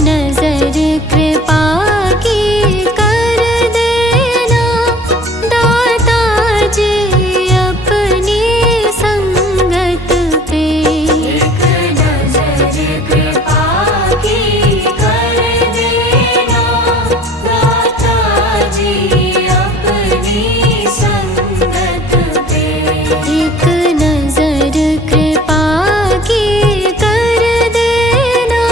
नजर कृपा की कर देना दाता जी अपनी संगत पे। एक नजर कृपा की कर देना दाता जी अपनी संगत पे। एक नजर कृपा की कर देना।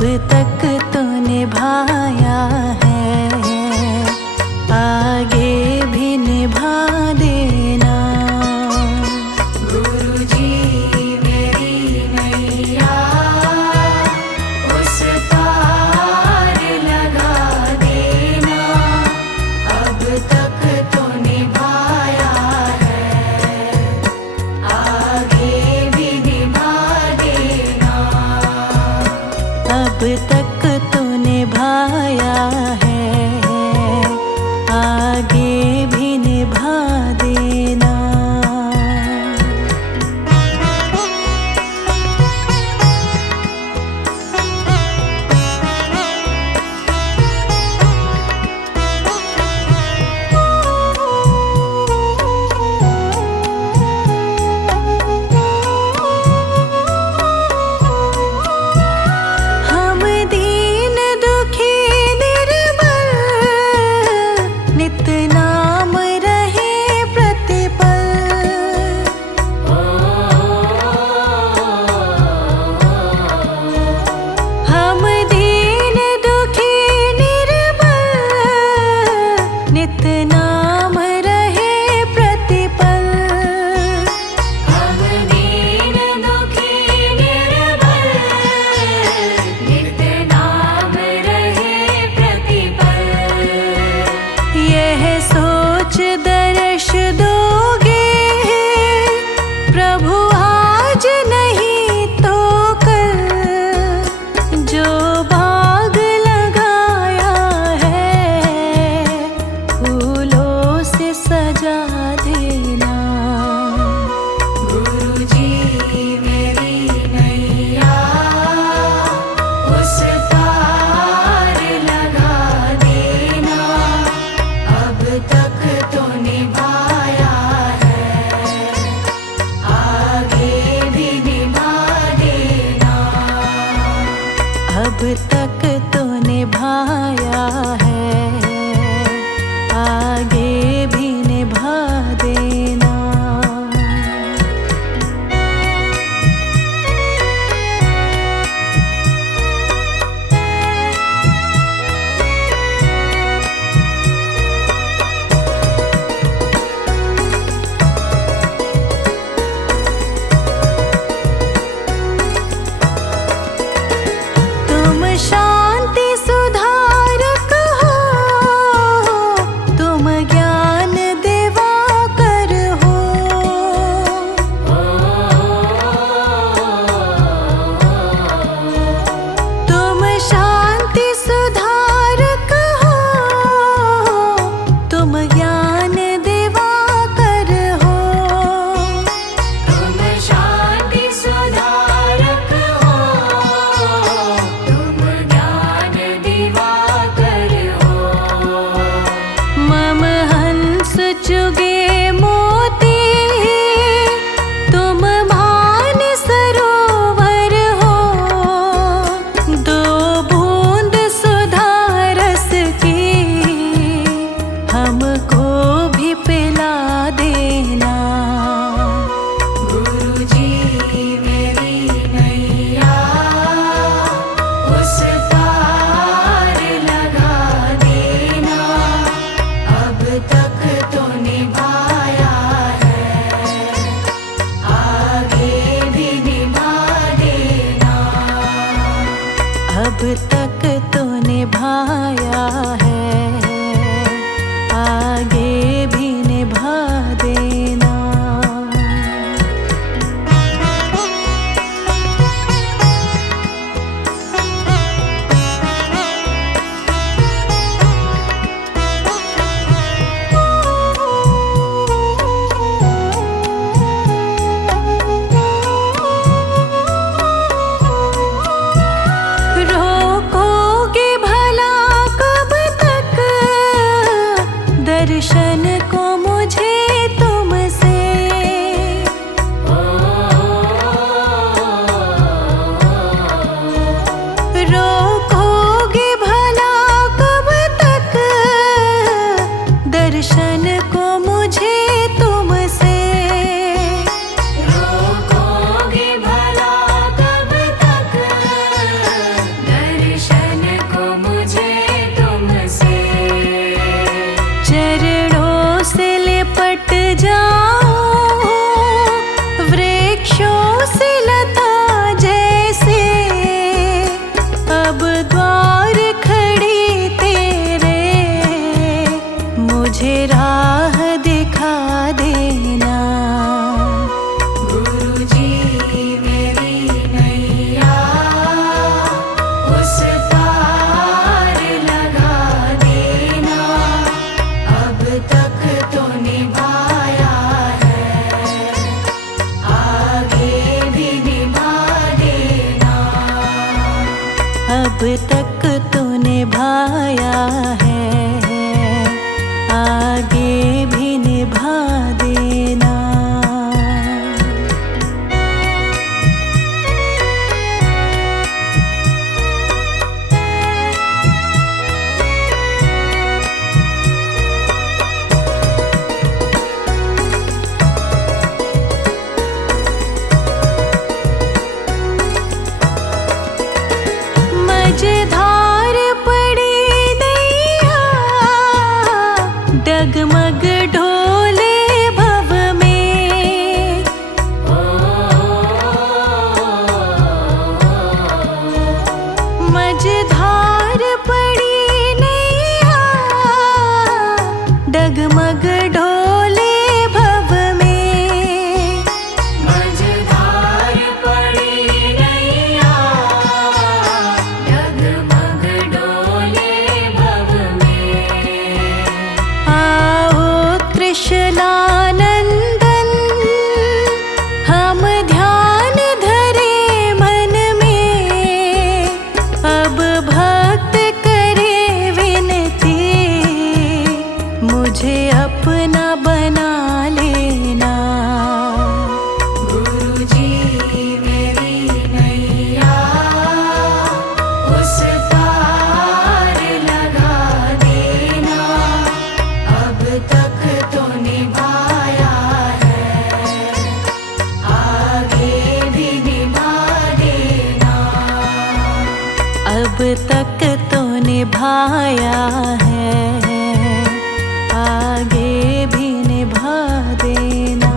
अब तक तो निभाया है, आगे भी निभा देना। गुरुजी मेरी नैया उस पार लगा देना, अब तक तो निभाया है, आगे भी निभा देना। अब तक तो निभाया है, आगे भी निभा देना। हम दीन दुखी निर्बल, नित नाम रहे प्रतिपल। हम दीन दुखी निर्बल, नित नाम रहे प्रतिपल। हम दीन दुखी निर्बल, नित नाम रहे प्रतिपल। यह सोच दर्श दोगे प्रभु आज नहीं तो कल, जो बाग लगाया है फूलों से सजा देना। गुरुजी मेरी नैया उस पार लगा देना, अब तक तो निभाया है, आगे भी निभा देना। अब तक तो निभाया है, आगे भी निभा देना। तुम शांति सुधारक हो, तुम ज्ञान दिवाकर हो। तुम शांति सुधारक हो, तुम ज्ञान दिवाकर हो। तुम शांति सुधारक हो, तुम ज्ञान दिवाकर हो। मम हंस चुगे मोती, तुम मान सरोवर हो। दो बूंद सुधा रस की हमको भी पिला देना। गुरुजी मेरी नैया उस पार लगा देना, अब तक तो निभाया है, आगे भी निभा देना। अब तक तो निभाया है, आगे भी निभा देना। रोकोगे भला कब तक अब तक तो निभाया है, आगे भी निभा देना। मझधार पड़ी नैया, डगमग ढोले भव में। मझधार पड़ी नैया, डगमग ढोले भव में। मझधार पड़ी नैया, डगमग डोले भव में। आओ त्रिशलानंदन, हम ध्यान धरे मन में। अब भक्त करे विनती, मुझे अपना बना लेना। गुरुजी मेरी नैया, उस पार लगा देना। अब तक तो निभाया है, आगे भी निभा देना। अब तक तो निभाया है, आगे भी निभा देना।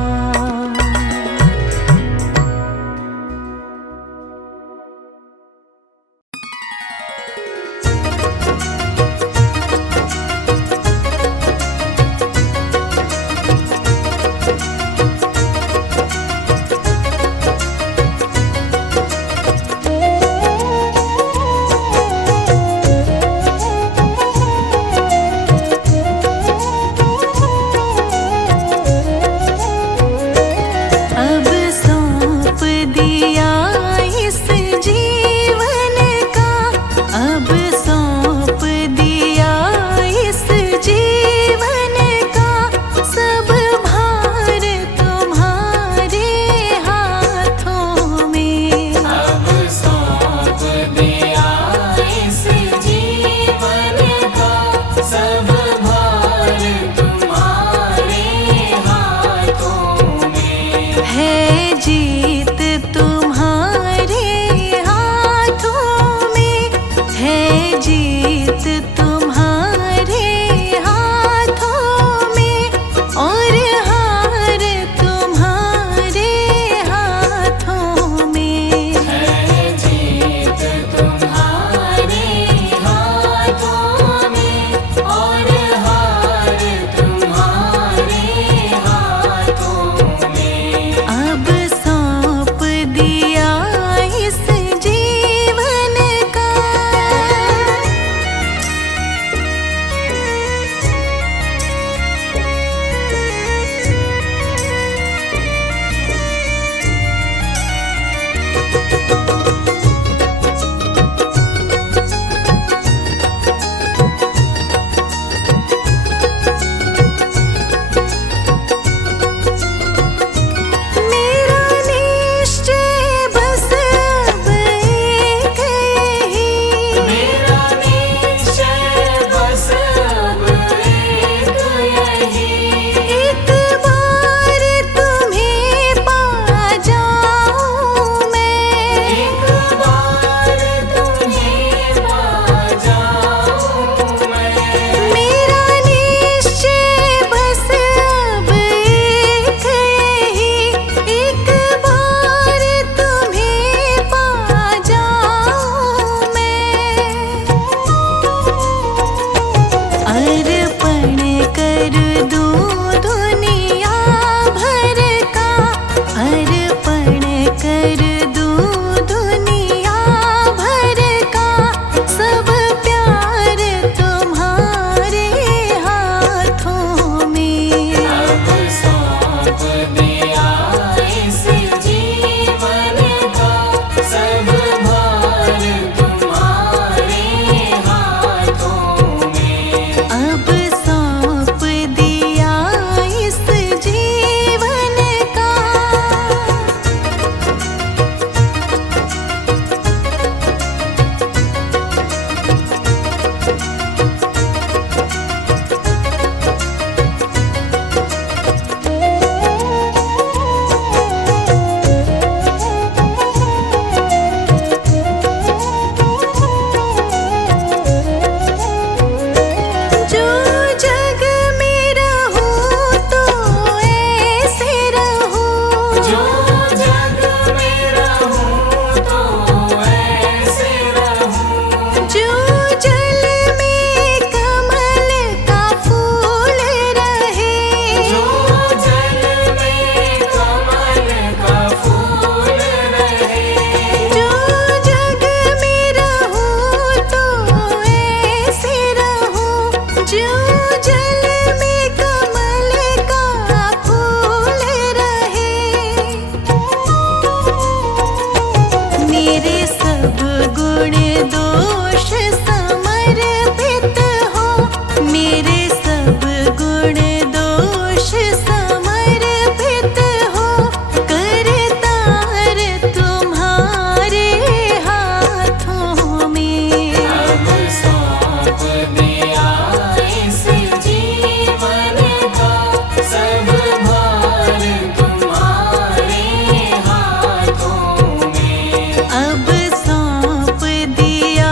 दोष समर्पित हो, मेरे सब गुण दोष समर्पित हो, करतार तुम्हारे हाथों में। अब सौंप दिया इस जीवन का सब भार तुम्हारे हाथों में। अब सौंप दिया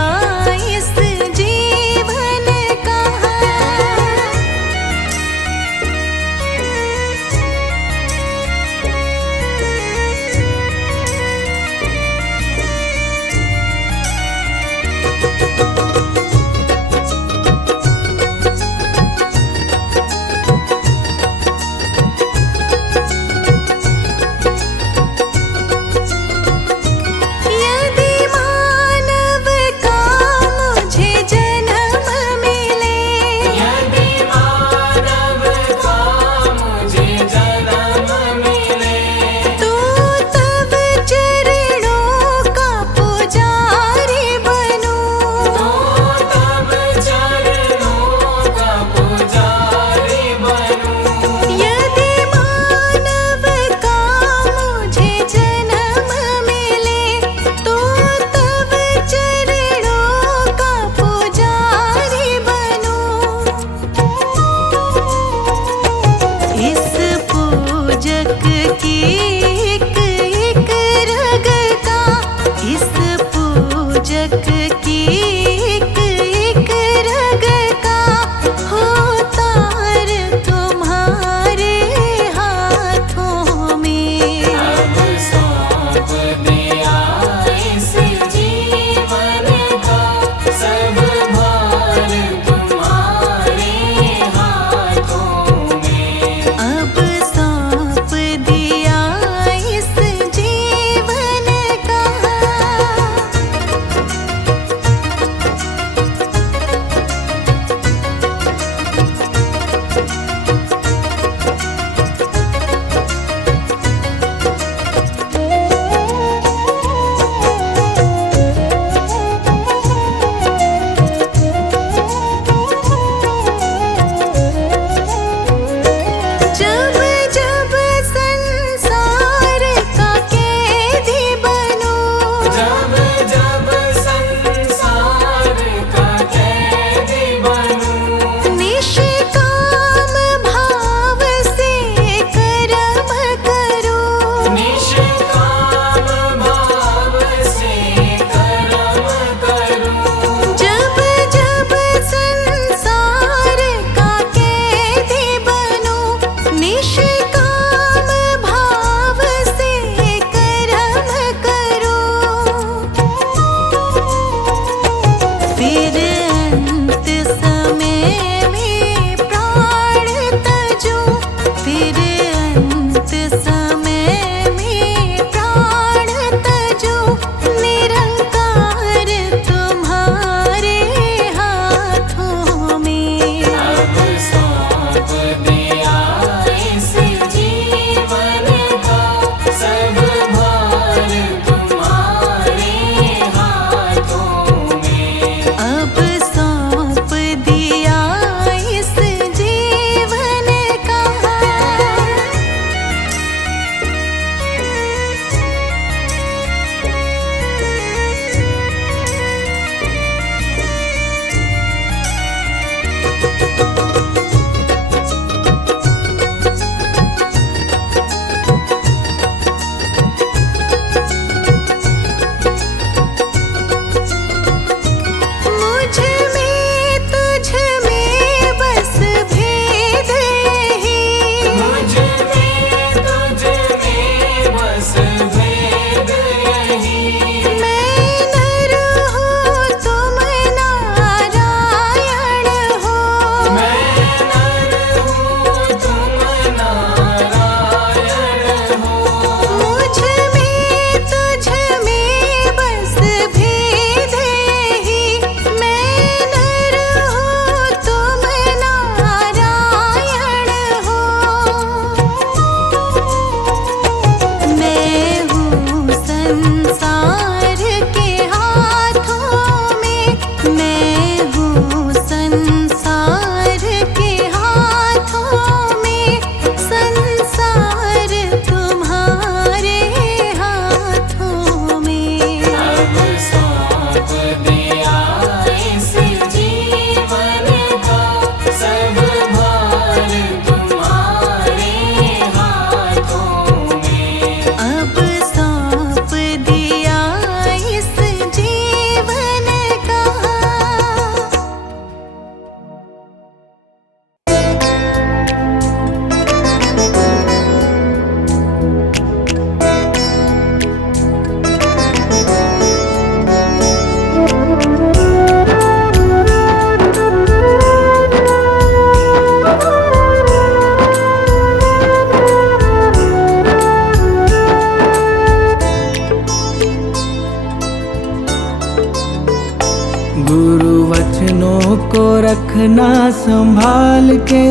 गुरु वचनों को रखना संभाल के,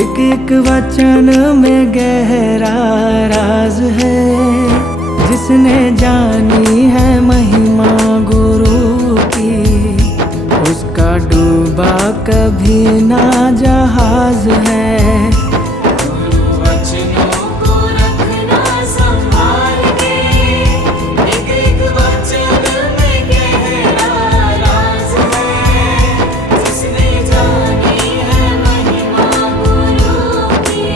एक एक वचन में गहरा राज है। जिसने जानी है महिमा गुरु की, उसका डूबा कभी ना जहाज है। गुरु वचनों को रखना संभाल के, एक एक वचन में गहरा राज है। जिसने जानी है महिमा गुरु की,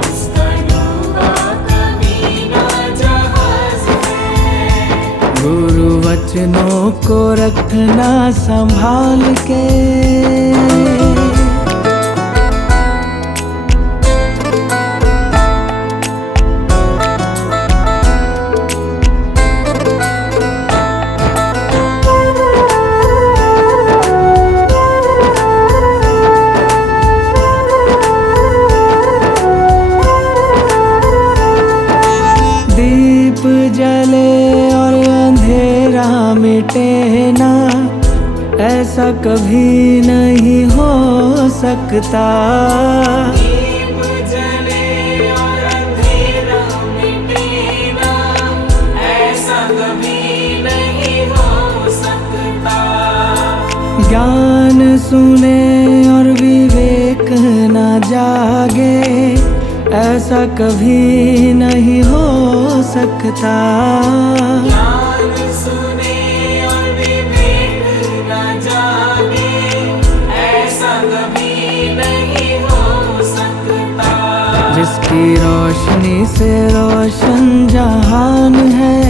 उसका डूबा कभी ना जहाज है। गुरु वचनों को रखना संभाल के। दीप जले और अंधेरा मिटे ना, ऐसा कभी नहीं हो सकता। दीप जले और अंधेरा मिटे ना, ऐसा कभी नहीं हो सकता। ज्ञान सुने और विवेक न जागे, ऐसा कभी नहीं हो सकता। ज्ञान सुने और विवेक न जागे, ऐसा कभी नहीं हो सकता। जिसकी रोशनी से रोशन जहान है,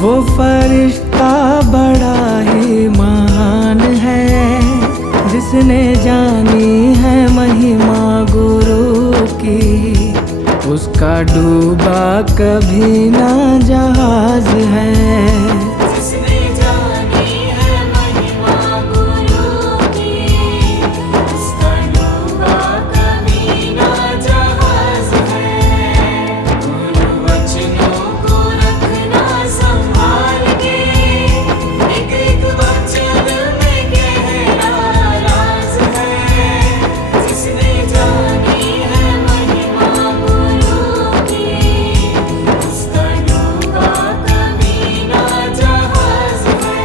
वो फरिश्ता बड़ा ही महान है। जिसने जानी है महिमा गुरु की, उसका डूबा कभी ना जहाज है। जिसने जानी है महिमा गुरु की, उसका डूबा कभी ना जहाज है। गुरु वचनों को रखना संभाल के, एक एक वचन में गहरा राज है। जिसने जानी है महिमा गुरु की, उसका डूबा कभी ना जहाज है।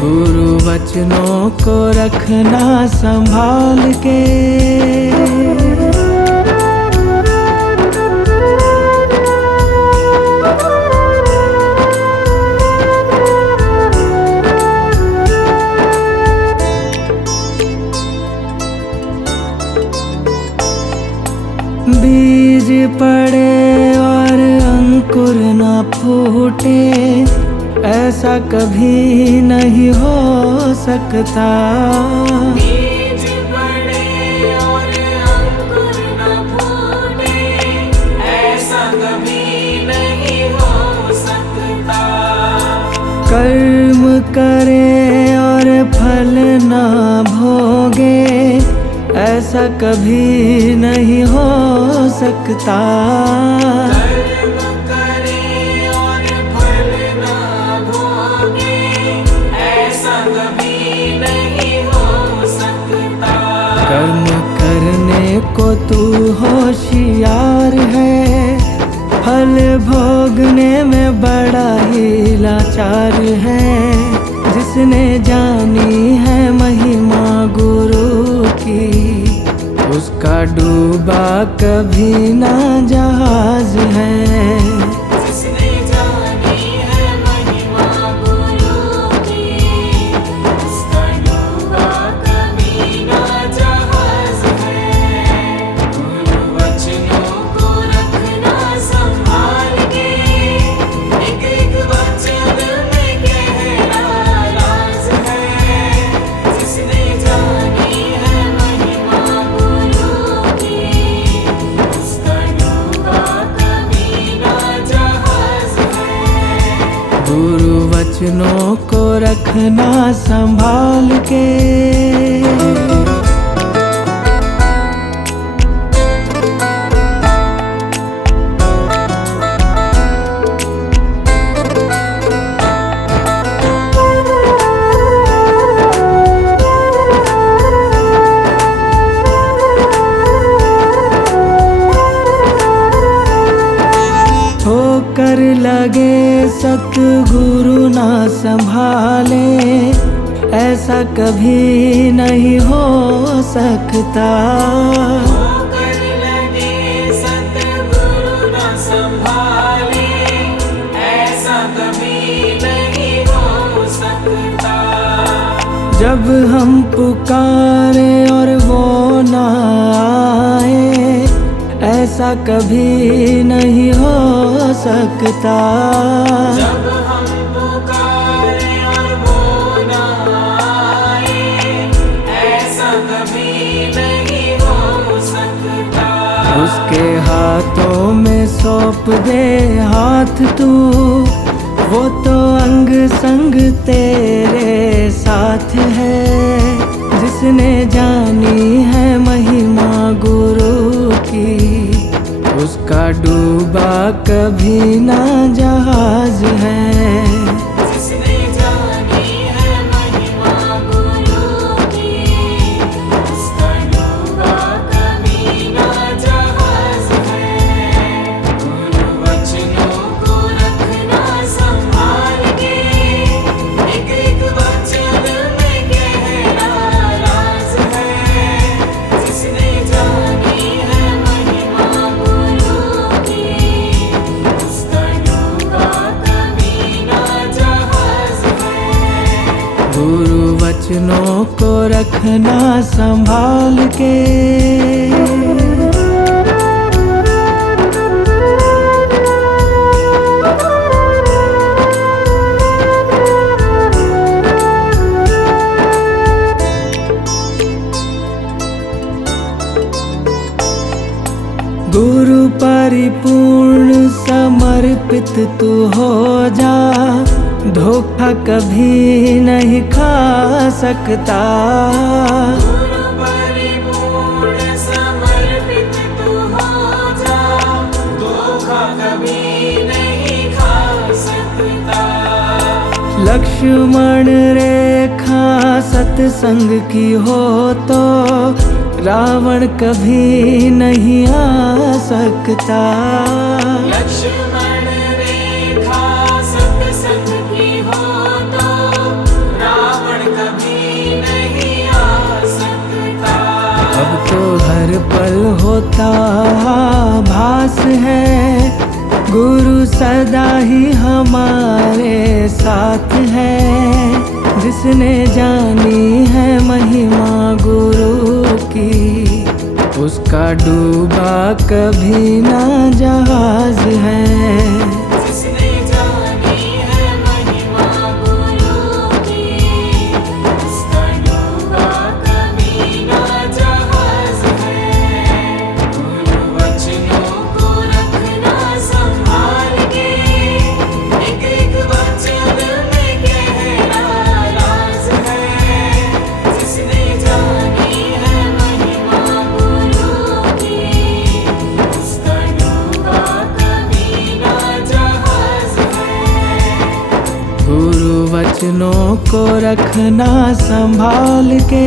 गुरु वचनों को रखना संभाल के। बीज पड़े और अंकुर न फूटे, ऐसा कभी नहीं हो सकता। बीज पड़े और अंकुर न फूटे, ऐसा कभी नहीं हो सकता। कर्म करे और फल न भोगे, ऐसा कभी नहीं हो सकता। कर्म करे और फल ना भोगे, ऐसा कभी नहीं हो सकता। कर्म करने को तू होशियार है, फल भोगने में बड़ा ही लाचार है। जिसने जानी है महिमा गुरु की, उसका डूबा कभी ना जहाज है। जिसने जानी है महिमा गुरु की, उसका डूबा कभी ना जहाज है। गुरु वचनों को रखना संभाल के, एक एक वचन में गहरा राज है। जिसने जानी है महिमा गुरु की, उसका डूबा कभी ना जहाज है। गुरु वचनों को रखना संभाल के। सतगुरु ना संभाले ऐसा कभी नहीं हो सकता। होकर लगे सतगुरु न संभाले ऐसा कभी नहीं हो सकता। जब हम पुकारे और वो ना आए ऐसा कभी नहीं हो सकता। जब हम पुकारे और वो न आए ऐसा कभी नहीं हो सकता। उसके हाथों में सौंप दे हाथ तू, वो तो अंग संग तेरे साथ है। जिसने जानी है महिमा गुरु की उसका डूबा कभी ना जहाज है। जिसने जानी है महिमा गुरु की उसका डूबा कभी ना जहाज है। गुरु वचनों को रखना संभाल के, एक एक वचन में गहरा राज है। जिसने जानी है महिमा गुरु की उसका डूबा कभी ना जहाज है। गुरु वचनों को रखना संभाल के। गुरु परिपूर्ण समर्पित तू हो जा, धोखा कभी नहीं खा सकता। गुरु परिपूर्ण समर्पित तू हो जा, धोखा कभी नहीं खा सकता। लक्ष्मण रेखा सत्संग की हो तो रावण कभी नहीं आ सकता। लक्ष्मण रेखा सत्संग की हो तो रावण कभी नहीं आ सकता। अब तो हर पल होता भास है, गुरु सदा ही हमारे साथ है। जिसने जानी है महिमा गुरु की उसका डूबा कभी ना जहाज है। जिसने जानी है महिमा गुरु की उसका डूबा कभी ना जहाज है। गुरु वचनों को रखना संभाल के, एक एक वचन में गहरा राज है। जिसने जानी है महिमा गुरु की उसका डूबा कभी ना जहाज है। गुरु वचनों को रखना संभाल के।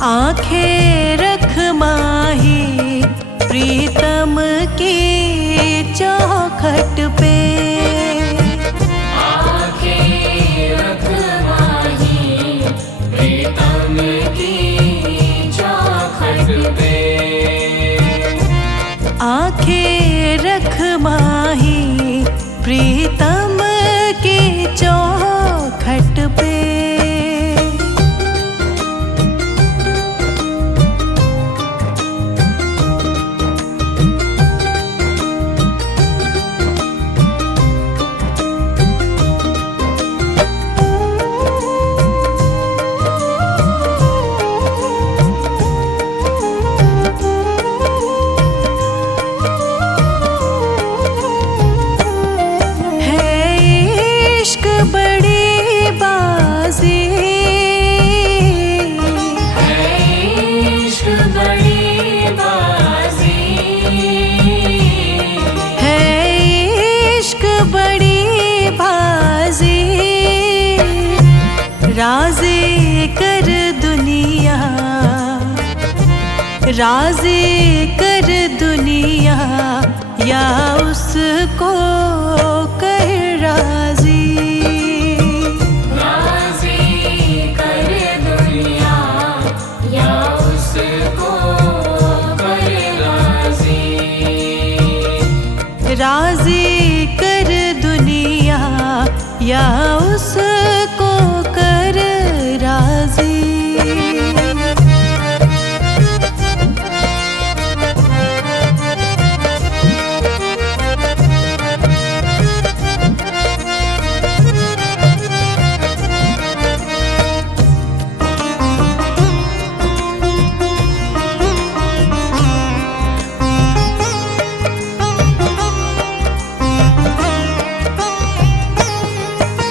आंखें रख माही प्रीतम की चौखट पे। आँखें रख माही प्रीतम की चौखट पे। आंखें रख माही प्रीतम की चौखट पे। राज़ी कर दुनिया, राज़ी कर दुनिया, या उसको कर राज़ी। राज़ी कर दुनिया, या उसको कर राज़ी। राज़ी कर दुनिया, या उसको कर राज़ी।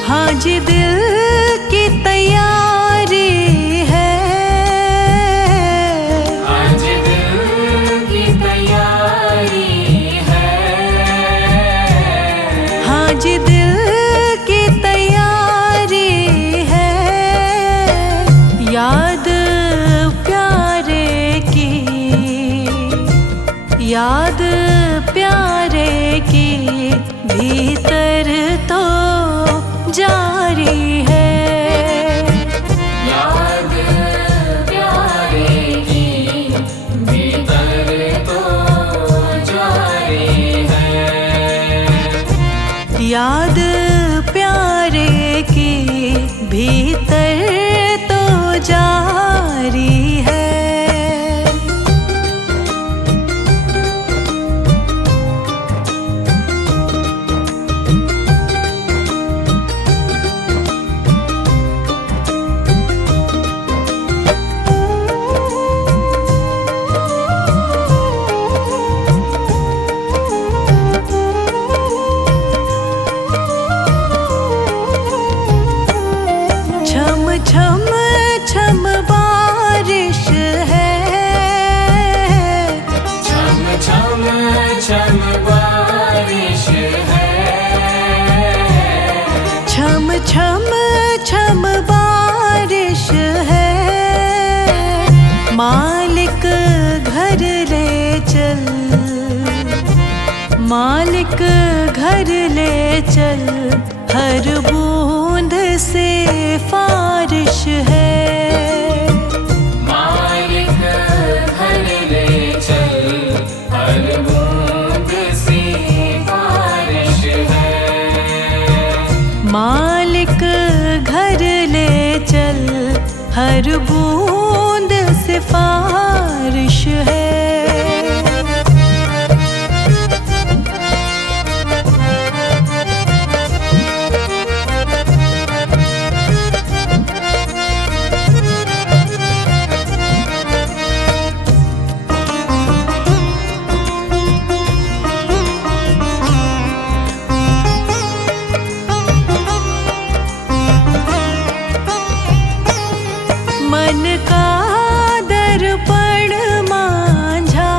हाँ जी दिल की तैयारी है। आज दिल की तैयारी है। हाँ जी दिल की तैयारी है। याद प्यारे की, याद प्यारे की भीतर तो जारी है। याद प्यारे की भीतर तो जारी है। याद प्यारे की भीतर तो जारी है। छम छम छम बारिश है। छम छम छम बारिश है। छम छम छम बारिश है। मालिक घर ले चल, मालिक घर ले चल, हर बूंद से फारिश है। मालिक घर ले चल, हर बूंद से बारिश है। मालिक घर ले चल, हर बूंद से फारिश है। मन का दर्पण मांझा,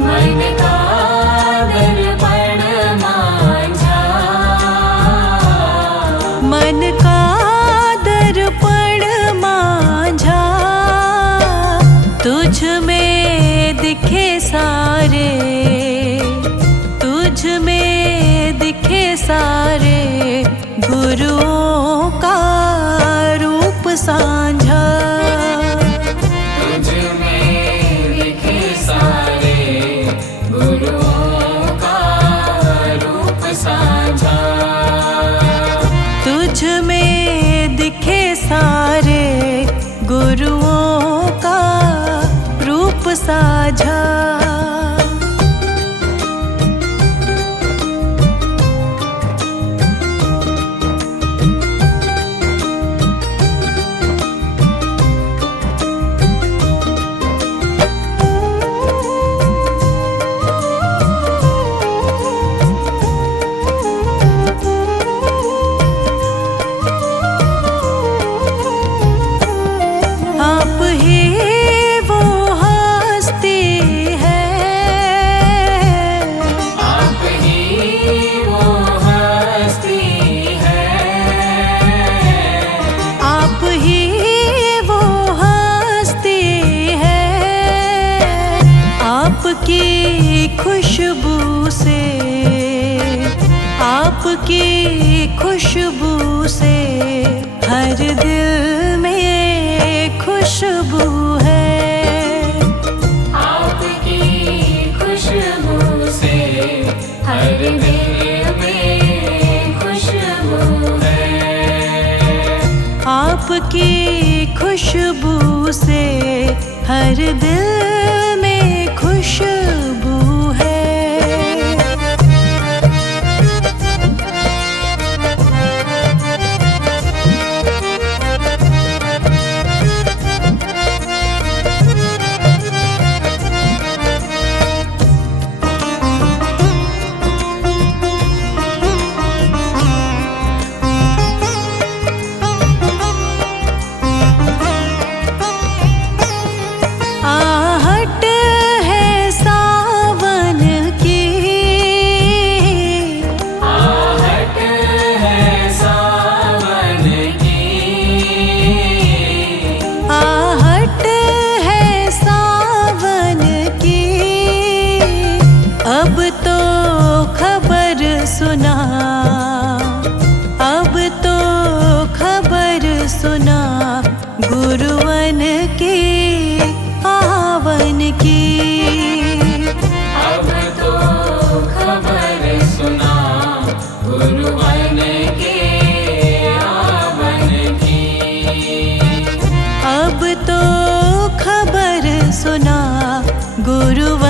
मन का दर्पण मांझा। मन का दर्पण मांझा। सांझा। तुझ में दिखे सारे गुरुओं का रूप साझा। तुझ में दिखे सारे गुरुओं का रूप साझा। आप ही वो हस्ती है, आप ही वो हस्ती है। आप ही वो हस्ती है। आपकी खुशबू से, आपकी खुशबू से हर दिल में खुशबू है। आपकी खुशबू से हर दिल में खुशबू है। आपकी खुशबू से हर दिल में खुशबू है। आहट है सावन की, आहट है सावन की। आहट है सावन की। अब तो खबर सुना, अब तो खबर सुना गुरुवन की आवन की। अब तो खबर सुना गुरुवन के आवन की। अब तो खबर सुना गुरुवन